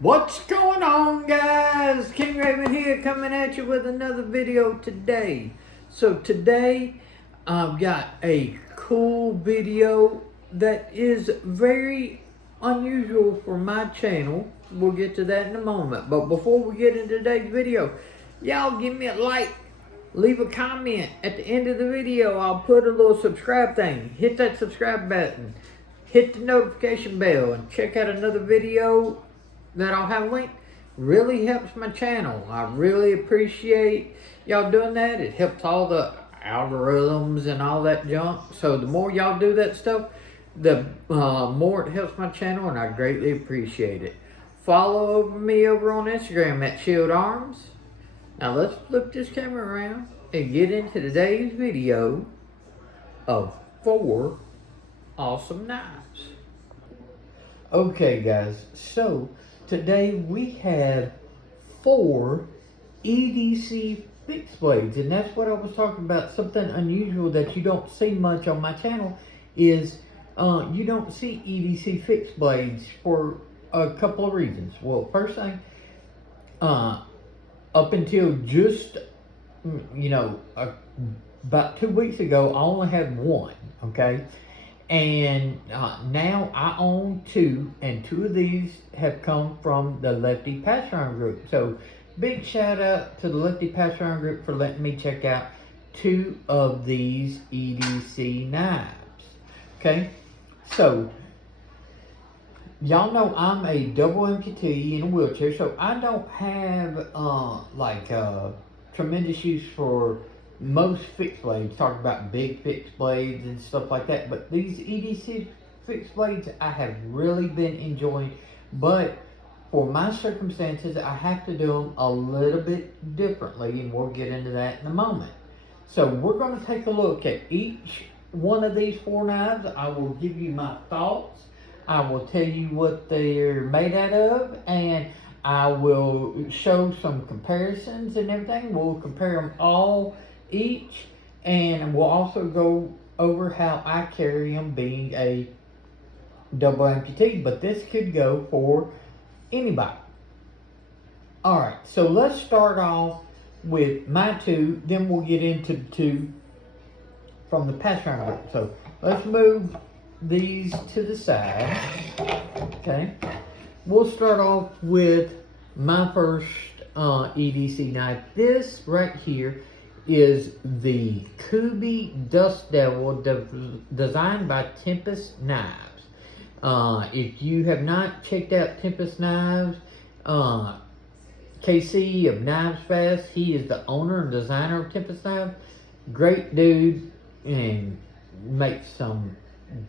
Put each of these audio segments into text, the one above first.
What's going on, guys? King Raven here, coming at you with another video today. So today I've got a cool video that is very unusual for my channel. We'll get to that in a moment, but before we get into today's video, y'all give me a like, leave a comment at the end of the video. I'll put a little subscribe thing. Hit that subscribe button, hit the notification bell, and check out another video that I'll have linked. Really helps my channel. I really appreciate y'all doing that. It helps all the algorithms and all that junk. So the more y'all do that stuff, the more it helps my channel, and I greatly appreciate it. Follow me over on Instagram at Shield Arms. Now let's flip this camera around and get into today's video of 4 awesome knives. Okay guys, so today we have 4 EDC Fixed Blades, and that's what I was talking about. Something unusual that you don't see much on my channel is you don't see EDC Fixed Blades for a couple of reasons. Well, first thing, up until just, about 2 weeks ago, I only had one, okay? And now I own 2, and 2 of these have come from the Lefty Pass Around group. So big shout out to the Lefty Pass Around group for letting me check out 2 of these EDC knives. Okay, so y'all know I'm a double amputee in a wheelchair, so I don't have tremendous use for most fixed blades. Talk about big fixed blades and stuff like that, but these EDC fixed blades I have really been enjoying. But for my circumstances, I have to do them a little bit differently, and we'll get into that in a moment. So we're going to take a look at each one of these 4 knives. I will give you my thoughts. I will tell you what they're made out of, and I will show some comparisons and everything. We'll compare them all each, and we'll also go over how I carry them, being a double amputee, but this could go for anybody. Alright, so let's start off with my 2, then we'll get into 2 from the pass around group. So let's move these to the side. Okay, we'll start off with my first EDC knife. This right here is the Kubey Dust Devil, designed by Tempest Knives. If you have not checked out Tempest Knives, KC of Knives Fast, he is the owner and designer of Tempest Knives. Great dude, and makes some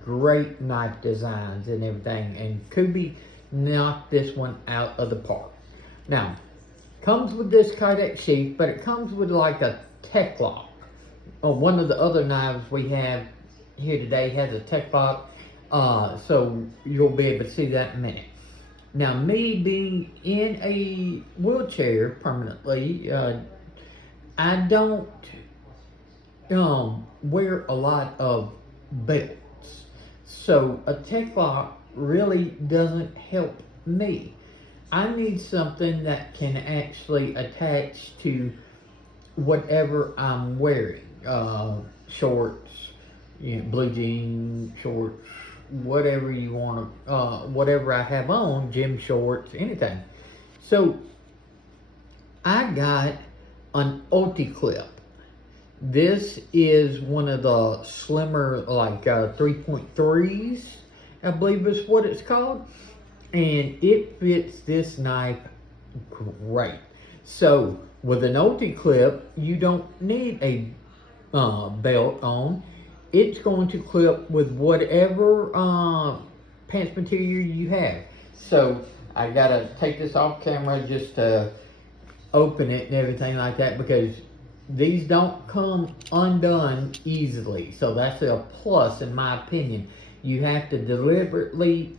great knife designs and everything. And Kooby knocked this one out of the park. Now, comes with this Kydex sheath, but it comes with like a tech lock. One of the other knives we have here today has a tech lock, so you'll be able to see that in a minute. Now, me being in a wheelchair permanently, I don't wear a lot of belts, so a tech lock really doesn't help me. I need something that can actually attach to whatever I'm wearing, shorts, blue jean shorts, whatever you want to, whatever I have on, gym shorts, anything. So I got an Ulti-Clip. This is one of the slimmer, like 3.3s, I believe is what it's called, and it fits this knife great. So with an Ulti-Clip, you don't need a belt on. It's going to clip with whatever pants material you have. So I gotta take this off camera just to open it and everything like that, because these don't come undone easily. So that's a plus in my opinion. You have to deliberately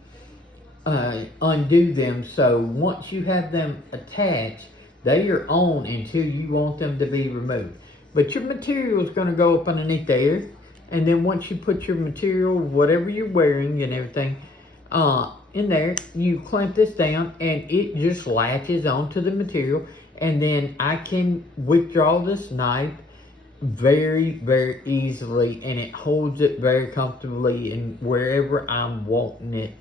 undo them, so once you have them attached, they are on until you want them to be removed. But your material is going to go up underneath there, and then once you put your material, whatever you're wearing and everything, in there, you clamp this down and it just latches onto the material, and then I can withdraw this knife very, very easily, and it holds it very comfortably in wherever I'm wanting it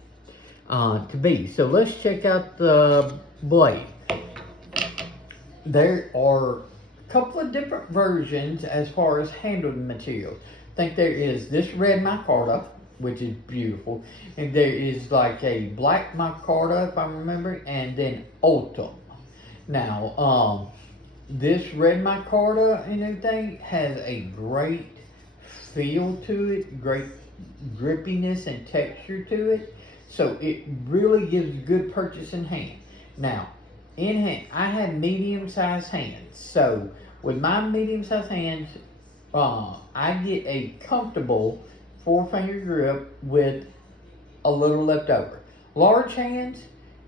to be. So let's check out the blade. There are a couple of different versions as far as handling materials. I think there is this red micarta, which is beautiful, and there is like a black micarta, if I remember, and then Ultim. Now, this red micarta and everything has a great feel to it, great grippiness and texture to it, so it really gives good purchase in hand. Now, in hand, I have medium-sized hands, so with my medium-sized hands, I get a comfortable 4-finger grip with a little left over. Large hands,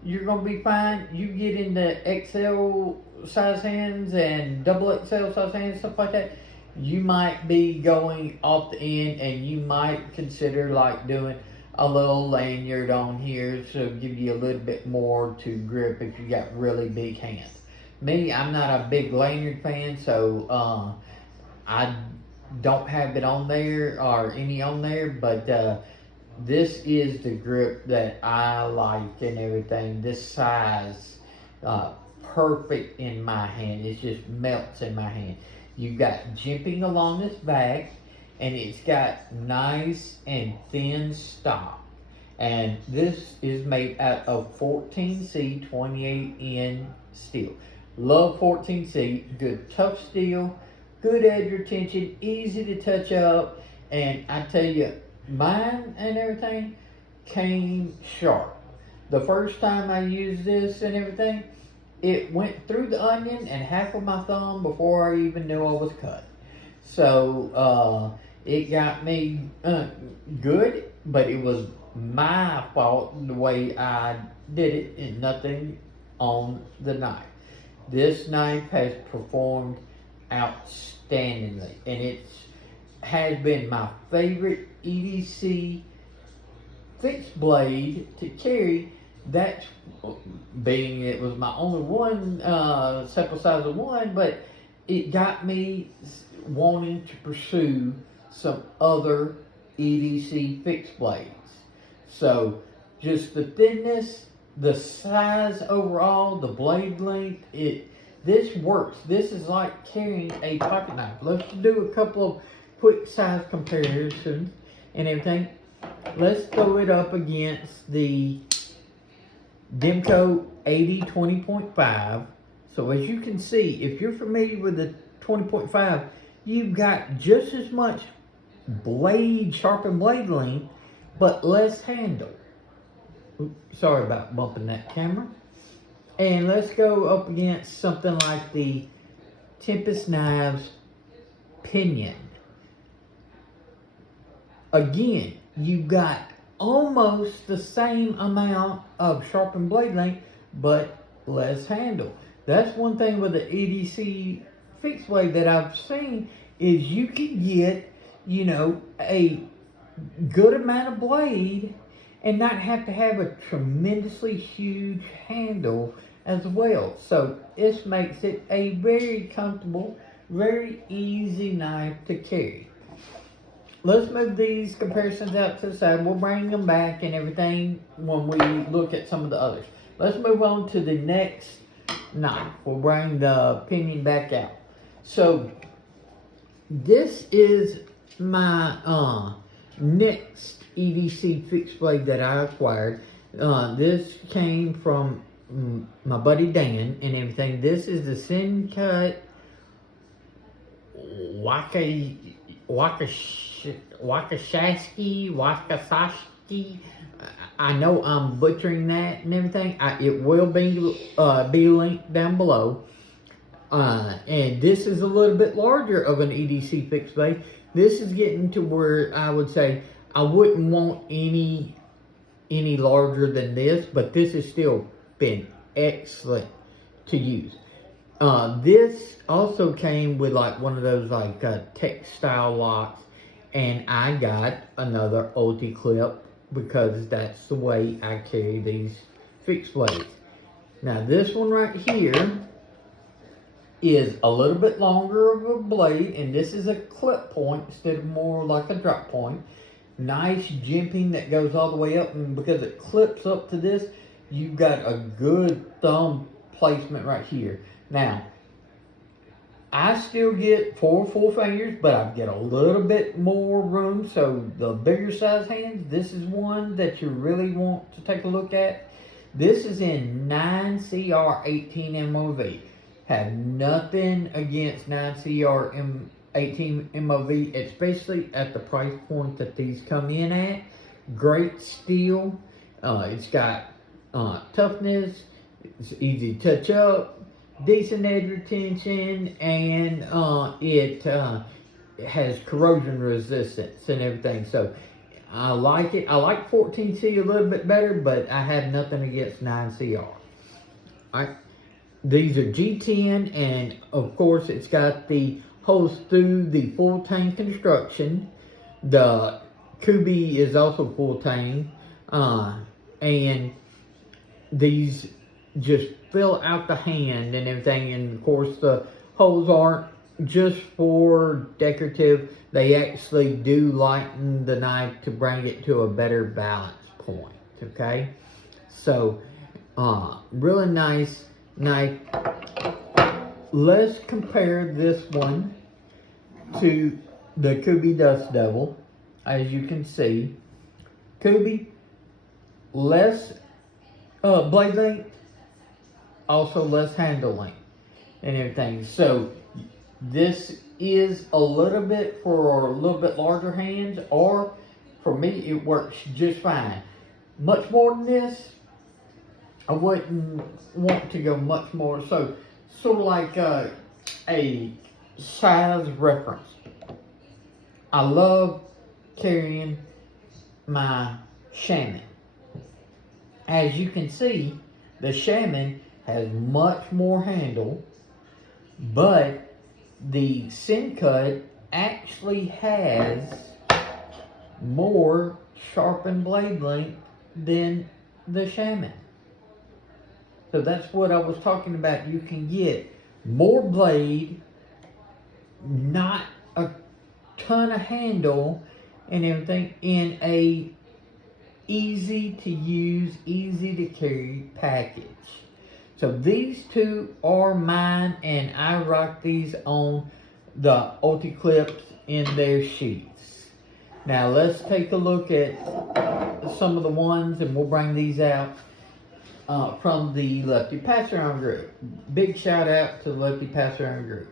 you're going to be fine. You get into XL size hands and XXL size hands, stuff like that, you might be going off the end, and you might consider like doing a little lanyard on here so give you a little bit more to grip if you got really big hands. Me, I'm not a big lanyard fan, so I don't have it on there or any on there, but this is the grip that I like and everything. This size, perfect in my hand. It just melts in my hand. You've got jimping along this back, and it's got nice and thin stop. And this is made out of 14C 28N steel. Love 14C, good tough steel, good edge retention, easy to touch up, and I tell you, mine and everything came sharp. The first time I used this and everything, it went through the onion and half of my thumb before I even knew I was cut. So it got me good, but it was my fault the way I did it and nothing on the knife. This knife has performed outstandingly, and it has been my favorite EDC fixed blade to carry. That's being it was my only one sample size of one, but it got me wanting to pursue some other EDC fixed blades. So just the thinness, the size overall, the blade length, this works. This is like carrying a pocket knife. Let's do a couple of quick size comparisons and everything. Let's throw it up against the Demco 80 20.5. So as you can see, if you're familiar with the 20.5, you've got just as much blade, sharpened blade length, but less handle. Oops, sorry about bumping that camera. And let's go up against something like the Tempest Knives Pinion. Again, you've got almost the same amount of sharpened blade length, but less handle. That's one thing with the EDC fixed blade that I've seen is you can get, you know, a good amount of blade and not have to have a tremendously huge handle as well. So this makes it a very comfortable, very easy knife to carry. Let's move these comparisons out to the side. We'll bring them back and everything when we look at some of the others. Let's move on to the next knife. We'll bring the pinion back out. So this is my next EDC fixed blade that I acquired. This came from my buddy Dan and everything. This is the Sencut Waxahachie. I know I'm butchering that and everything. It will be linked down below. And this is a little bit larger of an EDC fixed blade. This is getting to where I would say I wouldn't want any larger than this, but this has still been excellent to use. This also came with like one of those like textile locks, and I got another ulti clip because that's the way I carry these fixed blades. Now this one right here is a little bit longer of a blade, and this is a clip point instead of more like a drop point. Nice jimping that goes all the way up, and because it clips up to this, you've got a good thumb placement right here. Now, I still get 4 full fingers, but I get a little bit more room. So the bigger size hands, this is one that you really want to take a look at. This is in 9CR18 MOV. Have nothing against 9CR18 MOV, especially at the price point that these come in at. Great steel. It's got toughness. It's easy to touch up. Decent edge retention, and it has corrosion resistance and everything. So I like it. I like 14C a little bit better, but I have nothing against 9CR. Alright. These are G10, and of course it's got the holes through the full tang construction. The Kubey is also full tang, and these just fill out the hand and everything. And of course the holes aren't just for decorative. They actually do lighten the knife to bring it to a better balance point. Okay, so really nice knife. Let's compare this one to the Kubey Dust Devil. As you can see, Kubey, less blade length, also less handle length and everything. So this is a little bit for a little bit larger hands, or for me it works just fine. Much more than this, I wouldn't want to go much more. So sort of like a size reference. I love carrying my Shaman. As you can see, the Shaman has much more handle, but the Sencut actually has more sharpened blade length than the Shaman. So that's what I was talking about. You can get more blade, not a ton of handle and everything, in a easy to use, easy to carry package. So these two are mine, and I rock these on the Ulti clips in their sheaths. Now let's take a look at some of the ones, and we'll bring these out from the Lefty Pass Around group. Big shout out to the Lefty Pass Around group.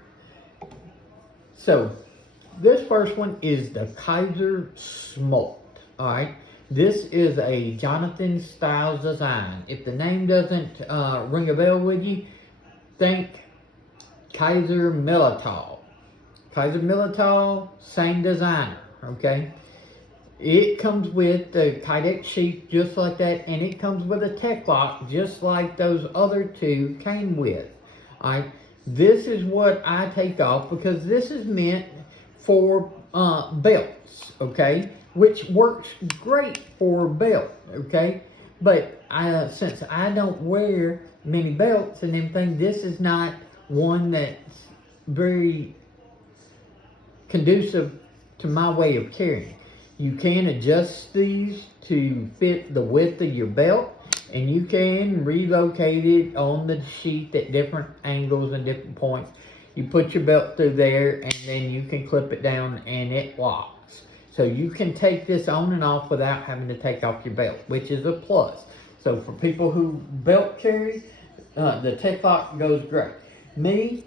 So this first one is the Kizer Smolt. Alright, this is a Jonathan Styles design. If the name doesn't ring a bell with you, think Kizer Militao. Kizer Militao, same designer, okay? It comes with the Kydex sheath just like that, and it comes with a tech lock just like those other two came with. Alright, this is what I take off because this is meant for belts, okay? Which works great for a belt, okay? But since I don't wear many belts and everything, this is not one that's very conducive to my way of carrying. You can adjust these to fit the width of your belt, and you can relocate it on the sheath at different angles and different points. You put your belt through there, and then you can clip it down and it locks. So you can take this on and off without having to take off your belt, which is a plus. So for people who belt carry, the tech lock goes great. Me,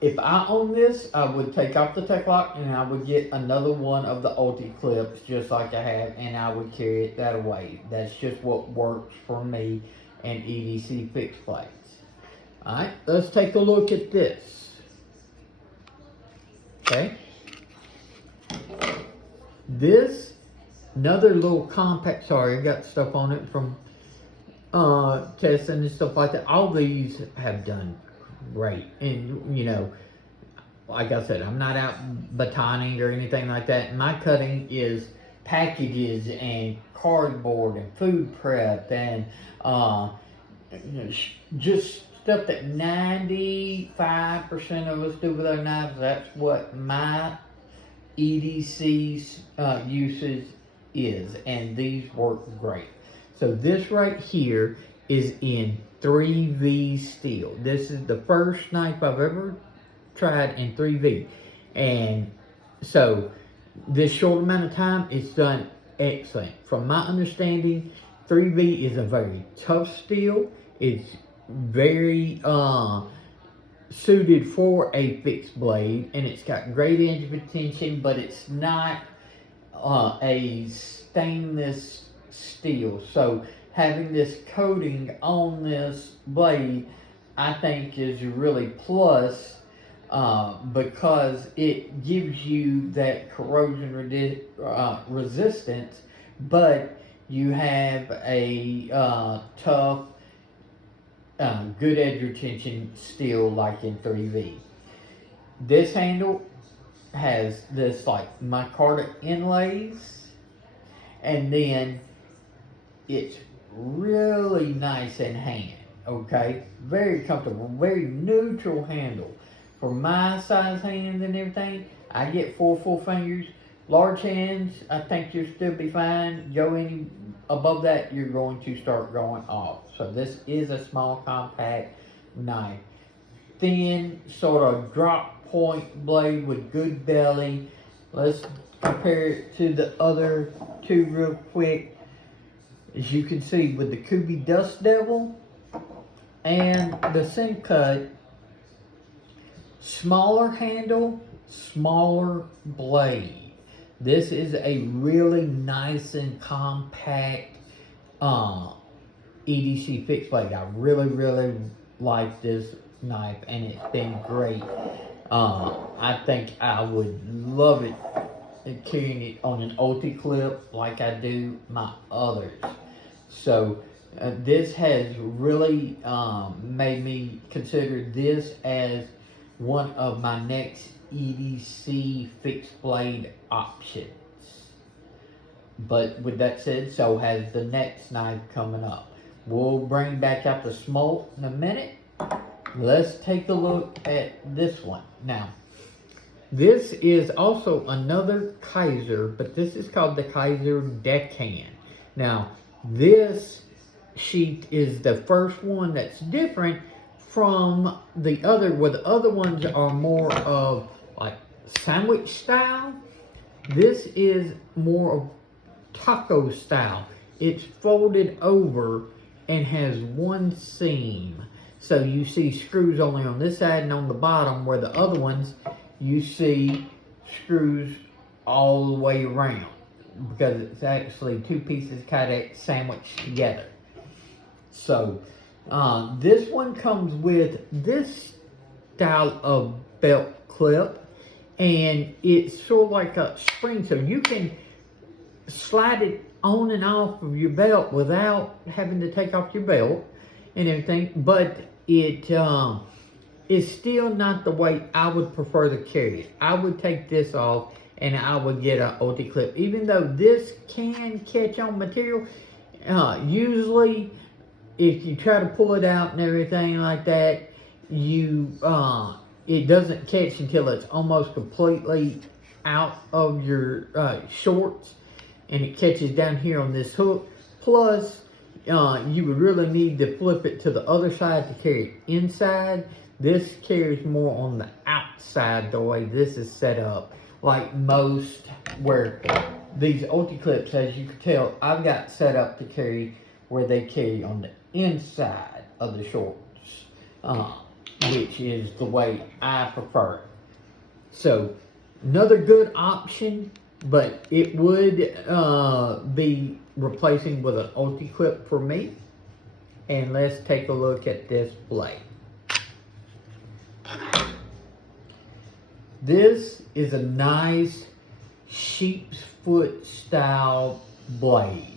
if I own this, I would take off the tech lock and I would get another one of the Ulti clips just like I have, and I would carry it that way. That's just what works for me and EDC Fixed Blades. Alright, let's take a look at this. Okay. This, another little compact, sorry, I got stuff on it from testing and stuff like that. All these have done great. And, you know, like I said, I'm not out batoning or anything like that. My cutting is packages and cardboard and food prep and just stuff that 95% of us do with our knives. That's what my EDC's usage is, and these work great. So this right here is in 3V steel. This is the first knife I've ever tried in 3V, and so this short amount of time, it's done excellent. From my understanding, 3V is a very tough steel. It's very suited for a fixed blade, and it's got great edge of retention, but it's not a stainless steel. So having this coating on this blade, I think, is really plus, because it gives you that corrosion resistance, but you have a tough, good edge retention steel like in 3V. This handle has this like micarta inlays, and then it's really nice in hand, okay? Very comfortable, very neutral handle. For my size hands and everything, I get 4 full fingers. Large hands, I think you'll still be fine. Go any above that, you're going to start going off. So this is a small, compact knife. Thin, sort of drop point blade with good belly. Let's compare it to the other two real quick. As you can see, with the Kooby Dust Devil and the Sencut, smaller handle, smaller blade. This is a really nice and compact EDC Fixed Blade. I really like this knife, and it's been great. I think I would love it carrying it on an OT clip like I do my others. So this has really made me consider this as one of my next EDC Fixed Blade options. But with that said, so has the next knife coming up. We'll bring back out the Smolt in a minute. Let's take a look at this one. Now, this is also another Kizer, but this is called the Kizer Deckhand. Now, this sheet is the first one that's different from the other, where the other ones are more of like sandwich style. This is more of taco style. It's folded over and has one seam. So you see screws only on this side and on the bottom, where the other ones you see screws all the way around, because it's actually two pieces kind of sandwiched together. So this one comes with this style of belt clip, and it's sort of like a spring, so you can slide it on and off of your belt without having to take off your belt and everything. But it is still not the way I would prefer to carry it. I would take this off and I would get an OT clip. Even though this can catch on material, usually if you try to pull it out and everything like that, it doesn't catch until it's almost completely out of your shorts, and it catches down here on this hook. Plus, you would really need to flip it to the other side to carry it inside. This carries more on the outside the way this is set up, like most, where these OT clips, as you can tell, I've got set up to carry where they carry on the inside of the shorts, which is the way I prefer it. So another good option, but it would be replacing with an OT clip for me. And let's take a look at this blade. This is a nice sheep's foot style blade.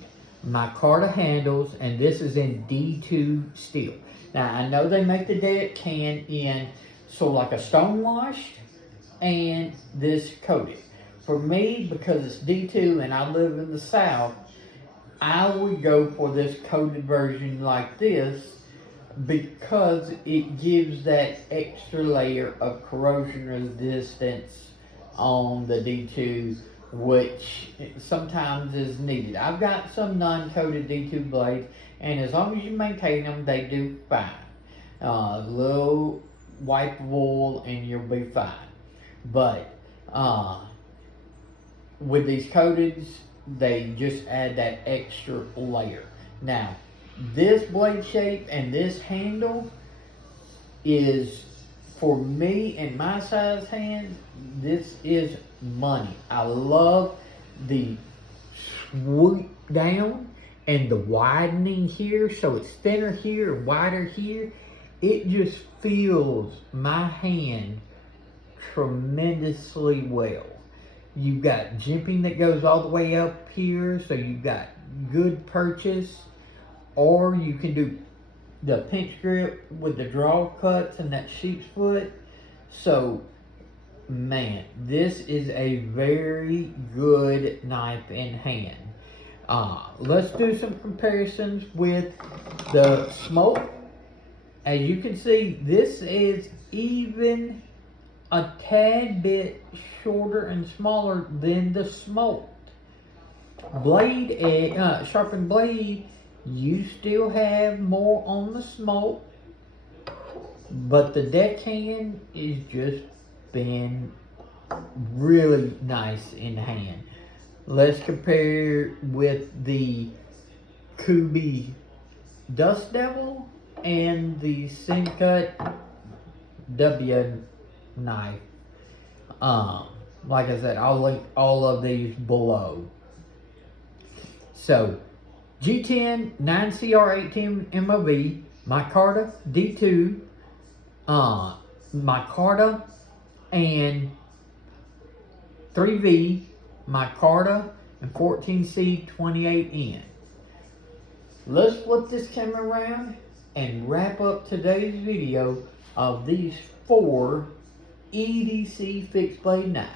Micarta handles, and this is in D2 steel. Now, I know they make the Deckhand in sort of like a stone washed and this coated. for me, because it's D2 and I live in the South, I would go for this coated version like this because it gives that extra layer of corrosion resistance on the D2, which sometimes is needed. I've got some non-coated D2 blades, and as long as you maintain them, they do fine. Little wipe wool and you'll be fine. But with these coateds, they just add that extra layer. Now, this blade shape and this handle is, for me and my size hands, this is money. I love the swoop down and the widening here, so it's thinner here and wider here. It just feels my hand tremendously well. You've got jimping that goes all the way up here, so you've got good purchase. Or you can do the pinch grip with the draw cuts and that sheep's foot. So, man, this is a very good knife in hand. Let's do some comparisons with the Smolt. As you can see, this is even a tad bit shorter and smaller than the Smolt. Sharpened blade, you still have more on the Smolt, but the Deckhand is just been really nice in hand. Let's compare with the Kubey Dust Devil and the Sencut W knife. Like I said, I'll link all of these below. So, G10, 9CR18 MOV, micarta D2, micarta and 3V, micarta and 14C 28N. Let's flip this camera around and wrap up today's video of these 4 EDC Fixed Blade knives.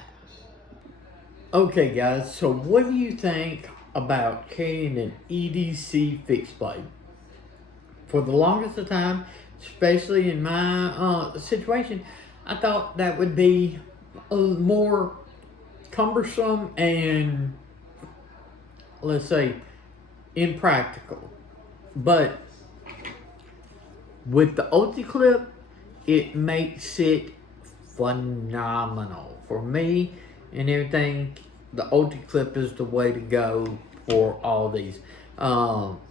Okay guys, so what do you think about carrying an EDC Fixed Blade? For the longest of time, especially in my situation, I thought that would be a more cumbersome and, let's say, impractical. But with the OT clip, it makes it phenomenal. For me and everything, the OT clip is the way to go for all these.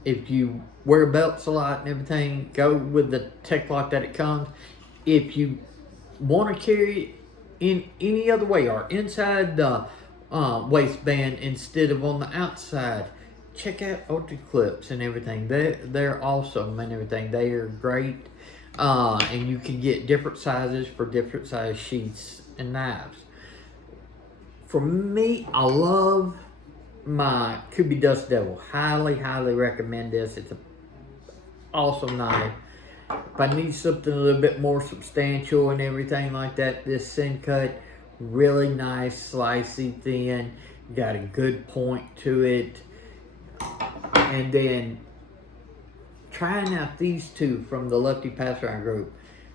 If you wear belts a lot and everything, go with the tech lock that it comes. If you want to carry it in any other way, or inside the waistband instead of on the outside, check out OT clips and everything. They're awesome and everything. They are great. And you can get different sizes for different size sheaths and knives. For me, I love my Kubey Dust Devil. Highly, highly recommend this. It's an awesome knife. If I need something a little bit more substantial and everything like that, this Sencut, really nice, slicey, thin, got a good point to it. And then trying out these two from the Lefty Pass Around group,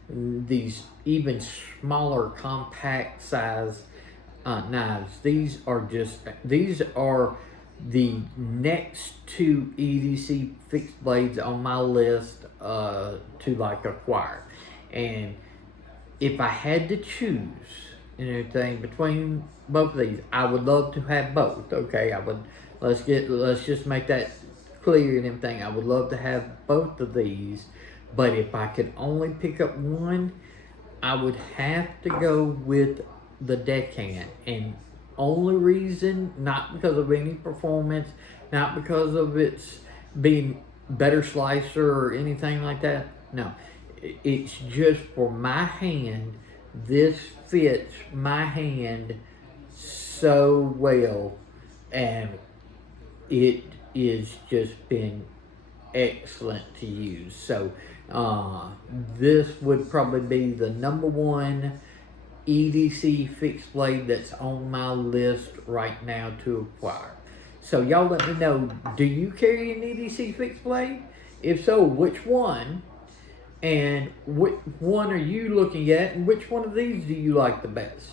these even smaller, compact size knives. These are the next 2 EDC Fixed Blades on my list to like acquire. And if I had to choose and everything between both of these, I would love to have both. Okay, I would. Let's just make that clear and everything. I would love to have both of these, but if I could only pick up one, I would have to go with the Deckhand. And only reason, not because of any performance, not because of its being better slicer or anything like that. No, it's just for my hand. This fits my hand so well, and it is just been excellent to use. So this would probably be the #1 EDC Fixed Blade that's on my list right now to acquire. So y'all let me know, do you carry an EDC Fixed Blade? If so, which one? And which one are you looking at? And which one of these do you like the best?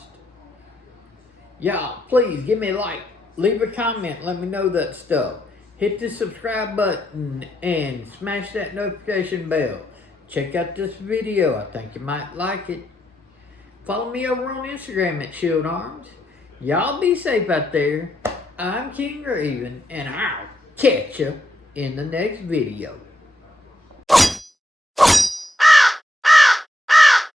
Y'all, please give me a like. Leave a comment. Let me know that stuff. Hit the subscribe button and smash that notification bell. Check out this video. I think you might like it. Follow me over on Instagram at Shield Arms. Y'all be safe out there. I'm King Raven, and I'll catch you in the next video.